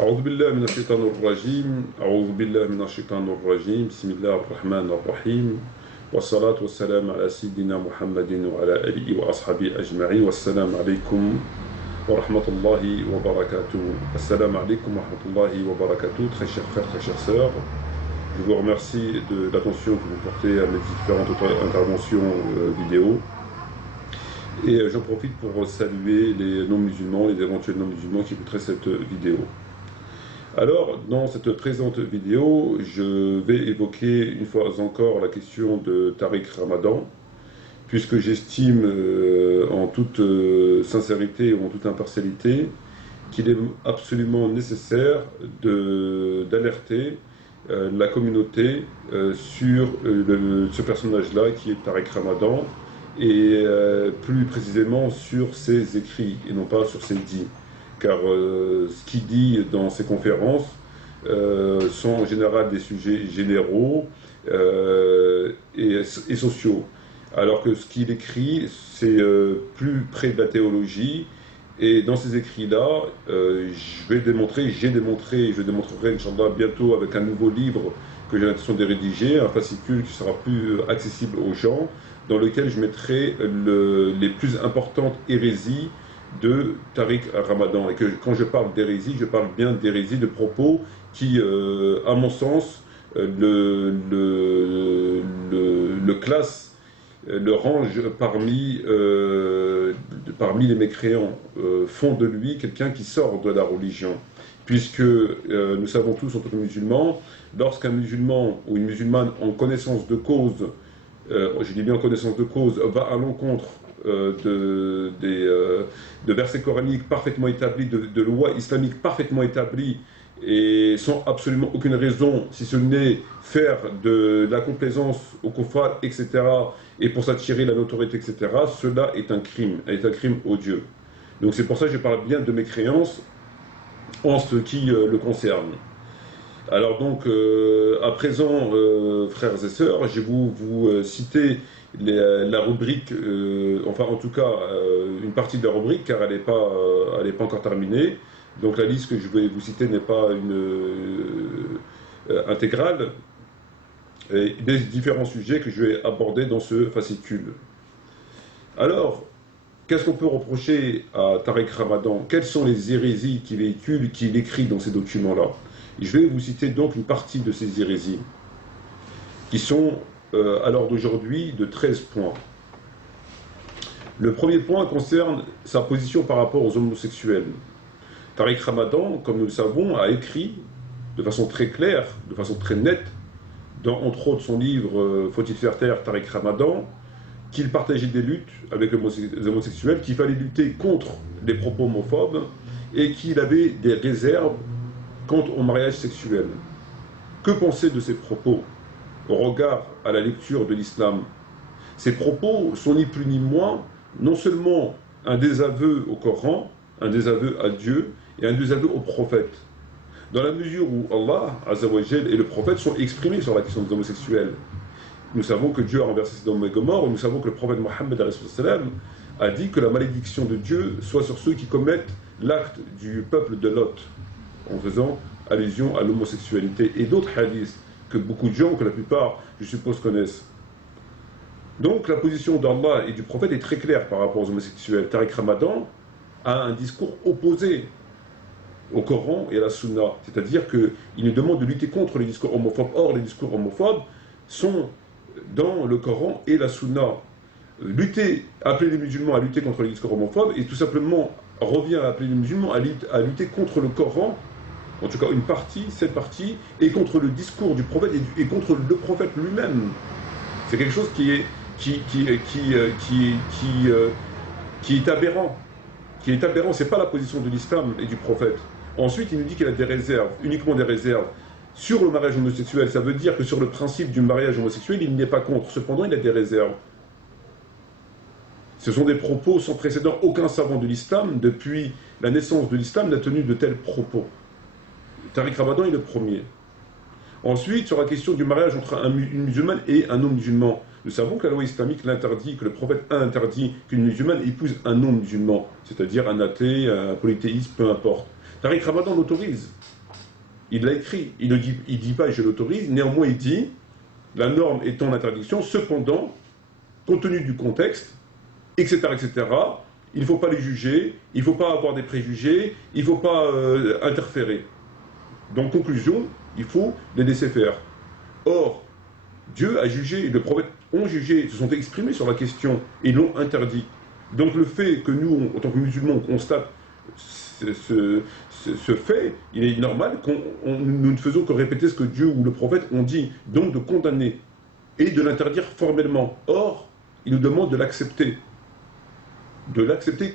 أعوذ بالله من الشيطان الرجيم أعوذ بالله من الشيطان الرجيم بسم الله الرحمن الرحيم والصلاة والسلام على سيدنا محمد وعلى آله وأصحابه أجمعين والسلام عليكم ورحمة الله وبركاته. Assalamu alaikum wa rahmatullahi wa barakatuh. Très chers frères, très chères sœurs, je vous remercie de l'attention que vous portez à mes différentes interventions vidéo. Et j'en profite pour saluer les non-musulmans, les éventuels non-musulmans qui écouteraient cette vidéo. Alors, dans cette présente vidéo, je vais évoquer une fois encore la question de Tariq Ramadan, puisque j'estime en toute sincérité ou en toute impartialité qu'il est absolument nécessaire d'alerter la communauté sur ce personnage-là qui est Tariq Ramadan, et plus précisément sur ses écrits et non pas sur ses dits. Car ce qu'il dit dans ses conférences sont en général des sujets généraux et sociaux, alors que ce qu'il écrit, c'est plus près de la théologie. Et dans ces écrits-là, j'ai démontré, je démontrerai, Inch'Allah, bientôt avec un nouveau livre que j'ai l'intention de rédiger, un fascicule qui sera plus accessible aux gens, dans lequel je mettrai les plus importantes hérésies de Tariq Ramadan. Et que quand je parle d'hérésie, je parle bien d'hérésie, de propos qui, à mon sens, le classe, le range parmi les mécréants, font de lui quelqu'un qui sort de la religion. Puisque nous savons tous en tant que musulmans, lorsqu'un musulman ou une musulmane en connaissance de cause, je dis bien en connaissance de cause, va à l'encontre de versets coraniques parfaitement établis, de lois islamiques parfaitement établies, et sans absolument aucune raison, si ce n'est faire de la complaisance au kuffar, etc., et pour s'attirer la notoriété, etc., cela est un crime odieux. Donc c'est pour ça que je parle bien de mécréance en ce qui le concerne. Alors donc, à présent, frères et sœurs, je vais vous citer la rubrique, enfin en tout cas une partie de la rubrique, car elle n'est pas encore terminée. Donc la liste que je vais vous citer n'est pas intégrale, et des différents sujets que je vais aborder dans ce fascicule. Alors, qu'est-ce qu'on peut reprocher à Tariq Ramadan? Quelles sont les hérésies qu'il véhicule, qu'il écrit dans ces documents-là? Je vais vous citer donc une partie de ces hérésies, qui sont, à l'heure d'aujourd'hui, de 13 points. Le premier point concerne sa position par rapport aux homosexuels. Tariq Ramadan, comme nous le savons, a écrit de façon très claire, de façon très nette, dans entre autres son livre Faut-il faire taire Tariq Ramadan, qu'il partageait des luttes avec les homosexuels, qu'il fallait lutter contre les propos homophobes et qu'il avait des réserves quant au mariage sexuel. Que penser de ces propos au regard à la lecture de l'islam? Ces propos sont ni plus ni moins non seulement un désaveu au Coran, un désaveu à Dieu et un désaveu au prophète, dans la mesure où Allah Azzawajal et le prophète sont exprimés sur la question des homosexuels. Nous savons que Dieu a renversé Sodome et Gomorrhe, nous savons que le prophète Mohammed a dit que la malédiction de Dieu soit sur ceux qui commettent l'acte du peuple de Lot, en faisant allusion à l'homosexualité, et d'autres hadiths que beaucoup de gens, que la plupart, je suppose, connaissent. Donc la position d'Allah et du prophète est très claire par rapport aux homosexuels. Tariq Ramadan a un discours opposé au Coran et à la Sunna, c'est-à-dire qu'il nous demande de lutter contre les discours homophobes. Or, les discours homophobes sont dans le Coran et la Sunna. Appeler les musulmans à lutter contre les discours homophobes, et tout simplement revient à appeler les musulmans à lutter contre le Coran, en tout cas une partie, cette partie, et contre le discours du prophète et contre le prophète lui-même. C'est quelque chose qui est aberrant. Qui est aberrant, c'est pas la position de l'islam et du prophète. Ensuite, il nous dit qu'il a des réserves, uniquement des réserves. Sur le mariage homosexuel, ça veut dire que sur le principe du mariage homosexuel, il n'est pas contre. Cependant, il a des réserves. Ce sont des propos sans précédent. Aucun savant de l'islam, depuis la naissance de l'islam, n'a tenu de tels propos. Tariq Ramadan est le premier. Ensuite, sur la question du mariage entre une musulmane et un non-musulman, nous savons que la loi islamique l'interdit, que le prophète a interdit qu'une musulmane épouse un non-musulman, c'est-à-dire un athée, un polythéiste, peu importe. Tariq Ramadan l'autorise. Il l'a écrit. Il ne dit pas je l'autorise, néanmoins il dit la norme étant l'interdiction, cependant, compte tenu du contexte, etc., etc., il ne faut pas les juger, il ne faut pas avoir des préjugés, il ne faut pas interférer. Donc, conclusion, il faut les laisser faire. Or, Dieu a jugé, les prophètes ont jugé, se sont exprimés sur la question et l'ont interdit. Donc, le fait que nous, en tant que musulmans, on constate ce fait, il est normal que nous ne faisons que répéter ce que Dieu ou le prophète ont dit, donc de condamner et de l'interdire formellement. Or, il nous demande de l'accepter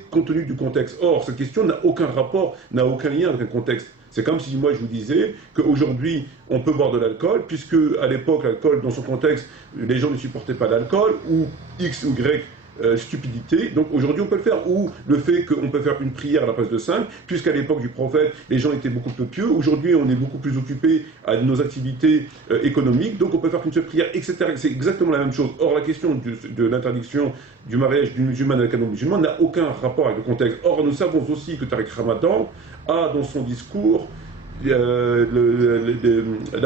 compte tenu du contexte. Or, cette question n'a aucun rapport, n'a aucun lien avec un contexte. C'est comme si moi je vous disais qu'aujourd'hui on peut boire de l'alcool, puisque à l'époque l'alcool dans son contexte, les gens ne supportaient pas l'alcool, ou X ou Y stupidité, donc aujourd'hui on peut le faire. Ou le fait qu'on peut faire une prière à la place de 5, puisqu'à l'époque du prophète les gens étaient beaucoup plus pieux, aujourd'hui on est beaucoup plus occupé à nos activités économiques, donc on peut faire qu'une seule prière, etc. C'est exactement la même chose. Or la question de l'interdiction du mariage d'une musulmane avec un non-musulman n'a aucun rapport avec le contexte. Or nous savons aussi que Tariq Ramadan a dans son discours la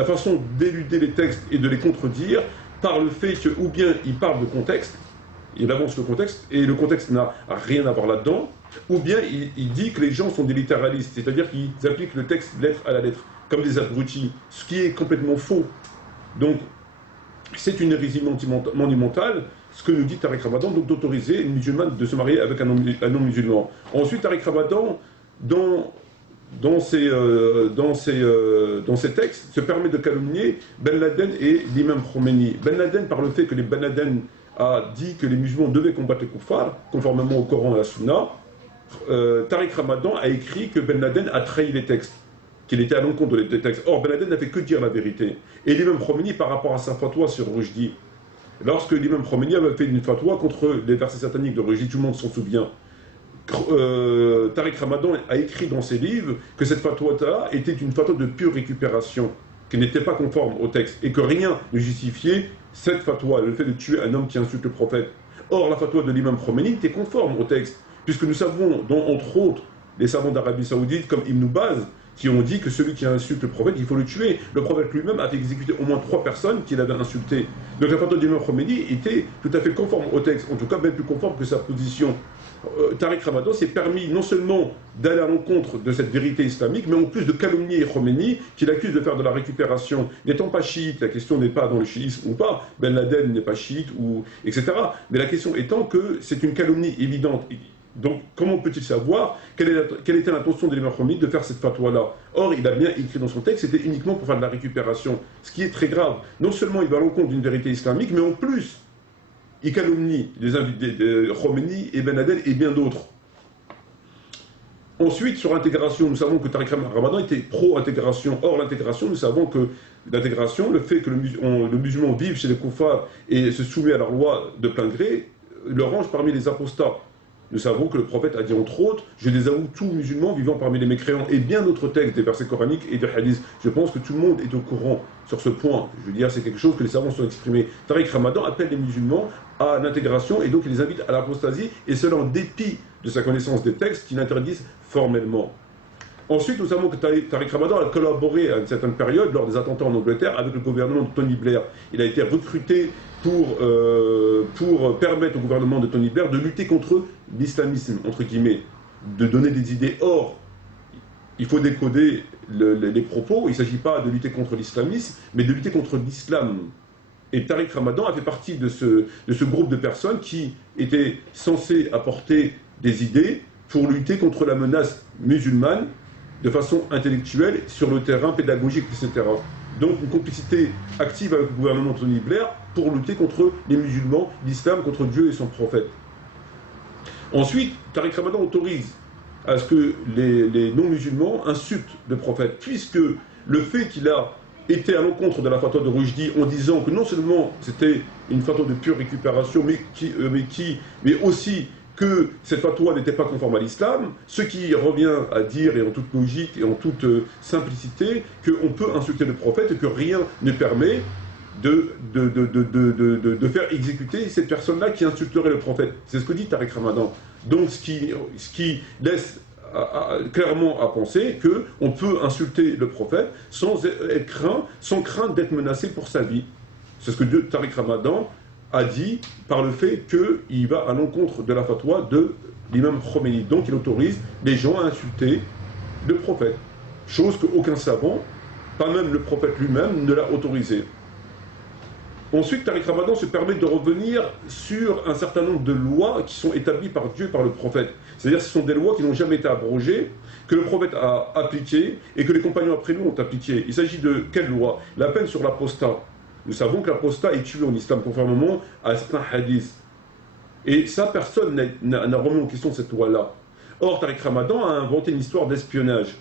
façon d'éluder les textes et de les contredire par le fait que, ou bien il parle de contexte, il avance le contexte, et le contexte n'a rien à voir là-dedans, ou bien il dit que les gens sont des littéralistes, c'est-à-dire qu'ils appliquent le texte lettre à la lettre, comme des abrutis, ce qui est complètement faux. Donc, c'est une hérésie monumentale, ce que nous dit Tariq Ramadan, donc d'autoriser une musulmane de se marier avec un non-musulman. Ensuite, Tariq Ramadan, dans ses textes, se permet de calomnier Ben Laden et l'imam Khomeini. Ben Laden, par le fait que Ben Laden a dit que les musulmans devaient combattre les kuffars, conformément au Coran et à la Sunna, Tariq Ramadan a écrit que Ben Laden a trahi les textes, qu'il était à l'encontre des textes. Or, Ben Laden n'a fait que dire la vérité. Et l'imam Khomeini, par rapport à sa fatwa sur Rushdie, lorsque l'imam Khomeini avait fait une fatwa contre les versets sataniques de Rushdie, tout le monde s'en souvient, Tariq Ramadan a écrit dans ses livres que cette fatwa était une fatwa de pure récupération, qui n'était pas conforme au texte, et que rien ne justifiait cette fatwa, le fait de tuer un homme qui insulte le prophète. Or, la fatwa de l'imam Khomeini était conforme au texte, puisque nous savons, entre autres, les savants d'Arabie Saoudite, comme Ibn Baz, qui ont dit que celui qui insulte le prophète, il faut le tuer. Le prophète lui-même a fait exécuter au moins 3 personnes qu'il avait insultées. Donc la fatwa de l'imam Khomeini était tout à fait conforme au texte, en tout cas même plus conforme que sa position. Tariq Ramadan s'est permis non seulement d'aller à l'encontre de cette vérité islamique, mais en plus de calomnier Khomeini, qu'il accuse de faire de la récupération. N'étant pas chiite, la question n'est pas dans le chiisme ou pas, Ben Laden n'est pas chiite, etc. Mais la question étant que c'est une calomnie évidente. Donc, comment peut-il savoir quelle était l'intention de l'imam Khomeini de faire cette fatwa-là? Or, il a bien écrit dans son texte, c'était uniquement pour faire de la récupération. Ce qui est très grave. Non seulement il va à l'encontre d'une vérité islamique, mais en plus, il calomnie les invités de Khomeini et Ben Laden et bien d'autres. Ensuite, sur l'intégration, nous savons que Tariq Ramadan était pro-intégration. Or, l'intégration, nous savons que l'intégration, le fait que le musulman vive chez les koufars et se soumet à leur loi de plein gré, le range parmi les apostats. Nous savons que le prophète a dit entre autres, je désavoue tout musulman vivant parmi les mécréants, et bien d'autres textes, des versets coraniques et des hadiths. Je pense que tout le monde est au courant sur ce point. Je veux dire, c'est quelque chose que les savants sont exprimés. Tariq Ramadan appelle les musulmans à l'intégration et donc il les invite à l'apostasie, et cela en dépit de sa connaissance des textes qui l'interdisent formellement. Ensuite, nous savons que Tariq Ramadan a collaboré à une certaine période lors des attentats en Angleterre avec le gouvernement de Tony Blair. Il a été recruté pour permettre au gouvernement de Tony Blair de lutter contre l'islamisme, entre guillemets, de donner des idées. Or, il faut décoder les propos, il ne s'agit pas de lutter contre l'islamisme, mais de lutter contre l'islam. Et Tariq Ramadan a fait partie de ce groupe de personnes qui étaient censées apporter des idées pour lutter contre la menace musulmane de façon intellectuelle, sur le terrain pédagogique, etc. Donc une complicité active avec le gouvernement de Tony Blair pour lutter contre les musulmans, l'islam, contre Dieu et son prophète. Ensuite, Tariq Ramadan autorise à ce que les non-musulmans insultent le prophète, puisque le fait qu'il a été à l'encontre de la fatwa de Rushdie en disant que non seulement c'était une fatwa de pure récupération, mais aussi que cette fatwa n'était pas conforme à l'islam, ce qui revient à dire, et en toute logique et en toute simplicité, qu'on peut insulter le prophète et que rien ne permet de faire exécuter ces personnes-là qui insulteraient le prophète. C'est ce que dit Tariq Ramadan. Donc ce qui laisse clairement à penser qu'on peut insulter le prophète sans craindre d'être menacé pour sa vie. C'est ce que Tariq Ramadan a dit par le fait qu'il va à l'encontre de la fatwa de l'imam Khomeini. Donc il autorise les gens à insulter le prophète. Chose qu'aucun savant, pas même le prophète lui-même, ne l'a autorisé. Ensuite, Tariq Ramadan se permet de revenir sur un certain nombre de lois qui sont établies par Dieu, par le prophète. C'est-à-dire que ce sont des lois qui n'ont jamais été abrogées, que le prophète a appliquées et que les compagnons après lui ont appliquées. Il s'agit de quelle loi? La peine sur l'apostat. Nous savons que l'apostat est tué en islam conformément à certains hadiths. Et ça, personne n'a remis en question cette loi-là. Or, Tariq Ramadan a inventé une histoire d'espionnage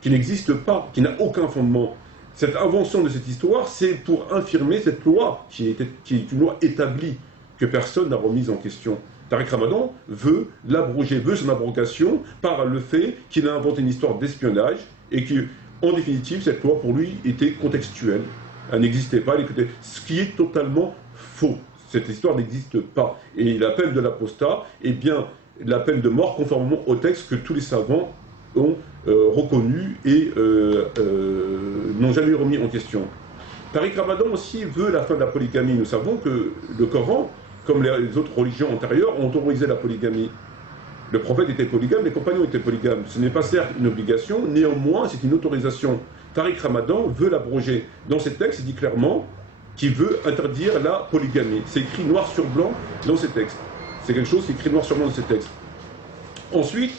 qui n'existe pas, qui n'a aucun fondement. Cette invention de cette histoire, c'est pour infirmer cette loi, qui est une loi établie, que personne n'a remise en question. Tariq Ramadan veut l'abroger, veut son abrogation par le fait qu'il a inventé une histoire d'espionnage et que, en définitive, cette loi pour lui était contextuelle. Elle n'existait pas, ce qui est totalement faux. Cette histoire n'existe pas. Et la peine de l'apostat est bien la peine de mort conformément au texte que tous les savants ont reconnu et n'ont jamais remis en question. Tariq Ramadan aussi veut la fin de la polygamie. Nous savons que le Coran, comme les autres religions antérieures, ont autorisé la polygamie. Le prophète était polygame, les compagnons étaient polygames. Ce n'est pas certes une obligation, néanmoins c'est une autorisation. Tariq Ramadan veut l'abroger. Dans ces textes, il dit clairement qu'il veut interdire la polygamie. C'est écrit noir sur blanc dans ces textes. C'est quelque chose qui est écrit noir sur blanc dans ces textes. Ensuite,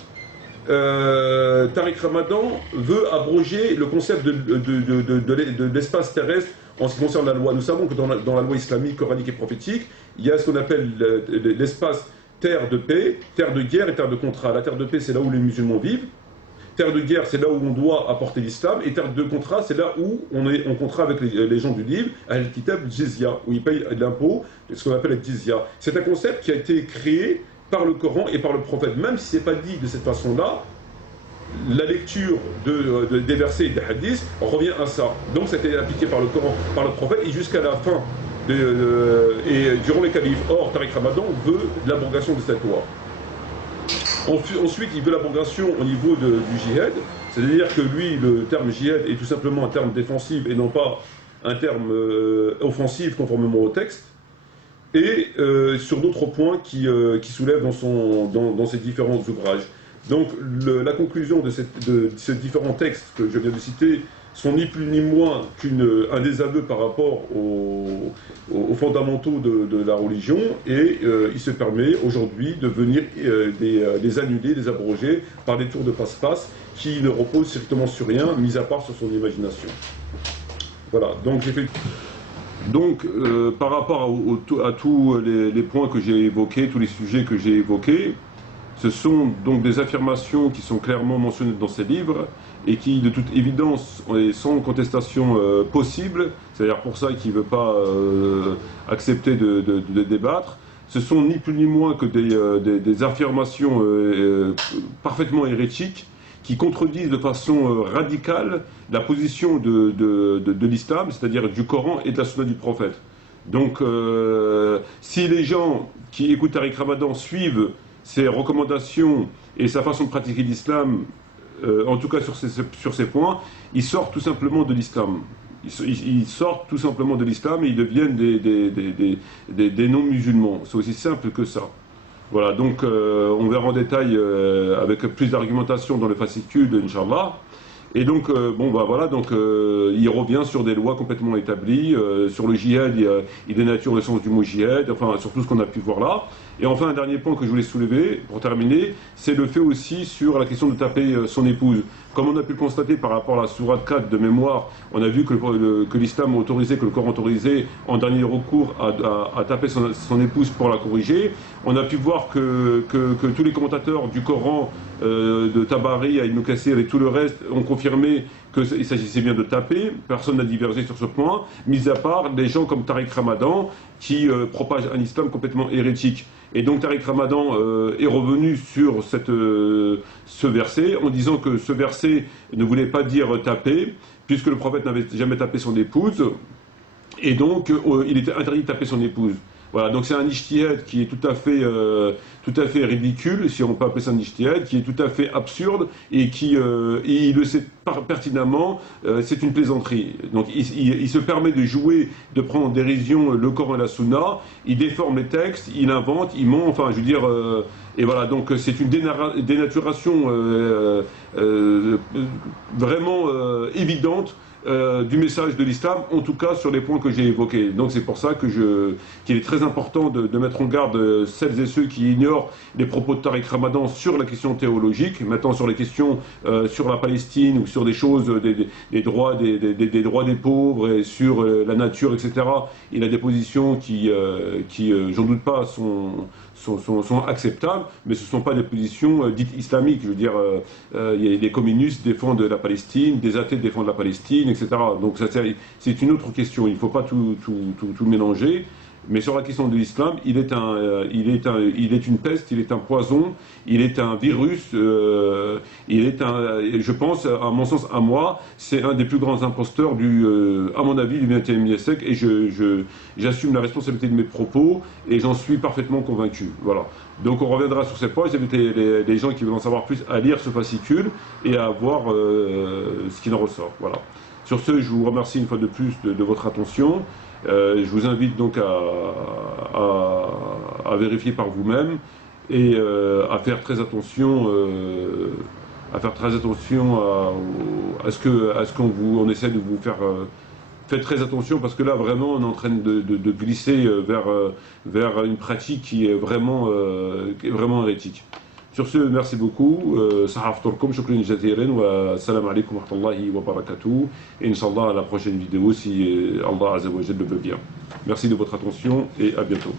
Tariq Ramadan veut abroger le concept de l'espace terrestre en ce qui concerne la loi. Nous savons que dans la loi islamique, coranique et prophétique, il y a ce qu'on appelle l'espace terre de paix, terre de guerre et terre de contrat. La terre de paix, c'est là où les musulmans vivent. Terre de guerre, c'est là où on doit apporter l'islam. Et terre de contrat, c'est là où on est en contrat avec les gens du livre, Al-Kitab Jizya, où ils payent l'impôt, ce qu'on appelle le Jizya. C'est un concept qui a été créé par le Coran et par le prophète. Même si ce n'est pas dit de cette façon-là, la lecture des versets et des hadiths revient à ça. Donc ça a été appliqué par le Coran, par le prophète, et jusqu'à la fin, et durant les califes. Or, Tariq Ramadan veut l'abrogation de cette loi. Ensuite, il veut l'abrogation au niveau du djihad, c'est-à-dire que lui, le terme djihad est tout simplement un terme défensif et non pas un terme offensif conformément au texte. Et sur d'autres points qui soulèvent dans ses différents ouvrages. Donc la conclusion de ces différents textes que je viens de citer sont ni plus ni moins qu'un désaveu par rapport aux fondamentaux de la religion, et il se permet aujourd'hui de venir les annuler, les abroger par des tours de passe-passe qui ne reposent strictement sur rien, mis à part sur son imagination. Voilà, donc j'ai fait... Donc, par rapport à tous les points que j'ai évoqués, tous les sujets que j'ai évoqués, ce sont donc des affirmations qui sont clairement mentionnées dans ces livres et qui, de toute évidence, et sans contestation possible, c'est-à-dire pour ça qu'il ne veut pas accepter de débattre. Ce sont ni plus ni moins que des affirmations parfaitement hérétiques qui contredisent de façon radicale la position de l'islam, c'est-à-dire du Coran et de la sunna du prophète. Donc, si les gens qui écoutent Tariq Ramadan suivent ses recommandations et sa façon de pratiquer l'islam, en tout cas sur ces points, ils sortent tout simplement de l'islam. Ils sortent tout simplement de l'islam et ils deviennent des non-musulmans. C'est aussi simple que ça. Voilà, donc on verra en détail avec plus d'argumentation dans le fascicule, Inch'Allah. Et donc, bon, bah voilà, donc il revient sur des lois complètement établies. Sur le djihad, il dénature le sens du mot djihad, enfin, sur tout ce qu'on a pu voir là. Et enfin, un dernier point que je voulais soulever, pour terminer, c'est le fait aussi sur la question de taper son épouse. Comme on a pu le constater par rapport à la sourate 4 de mémoire, on a vu que l'islam a autorisé, que le Coran autorisé, en dernier recours, à taper son épouse pour la corriger. On a pu voir que tous les commentateurs du Coran, de Tabari à Ibn Kassir et tout le reste, ont confirmé qu'il s'agissait bien de taper. Personne n'a divergé sur ce point, mis à part des gens comme Tariq Ramadan qui propagent un islam complètement hérétique. Et donc Tariq Ramadan est revenu sur ce verset en disant que ce verset ne voulait pas dire taper, puisque le prophète n'avait jamais tapé son épouse, et donc il était interdit de taper son épouse. Voilà, donc c'est un ijtihad qui est tout à fait ridicule, si on peut appeler ça un ijtihad, qui est tout à fait absurde et et il le sait pertinemment, c'est une plaisanterie. Donc il se permet de jouer, de prendre en dérision le Coran et la Sunna, il déforme les textes, il invente, il ment, enfin je veux dire, et voilà, donc c'est une dénaturation vraiment évidente du message de l'islam, en tout cas sur les points que j'ai évoqués. Donc c'est pour ça qu'il est très important de mettre en garde celles et ceux qui ignorent les propos de Tariq Ramadan sur la question théologique. Maintenant sur les questions sur la Palestine ou sur des choses, des droits des pauvres et sur la nature, etc. Il a des positions qui j'en doute pas, sont acceptables, mais ce ne sont pas des positions dites islamiques. Je veux dire, les communistes défendent la Palestine, des athées défendent la Palestine, etc. Donc c'est une autre question, il ne faut pas tout mélanger. Mais sur la question de l'islam, il est une peste, il est un poison, il est un virus, je pense, à mon sens, à moi, c'est un des plus grands imposteurs à mon avis, du XXIe siècle, et j'assume la responsabilité de mes propos, et j'en suis parfaitement convaincu. Voilà. Donc on reviendra sur ces points, j'invite les gens qui veulent en savoir plus à lire ce fascicule, et à voir ce qu'il en ressort. Voilà. Sur ce, je vous remercie une fois de plus de votre attention. Je vous invite donc à vérifier par vous-même et à faire très attention, à ce qu'on essaie de vous faire. Faites très attention parce que là vraiment on est en train de glisser vers une pratique qui est vraiment hérétique. Sur ce, merci beaucoup. Sahafturkum, shukran jaziran wa salam alaikum wa rahmatullahi wa barakatuh. Et Inch'Allah à la prochaine vidéo si Allah Azza wa Jalla le veut bien. Merci de votre attention et à bientôt.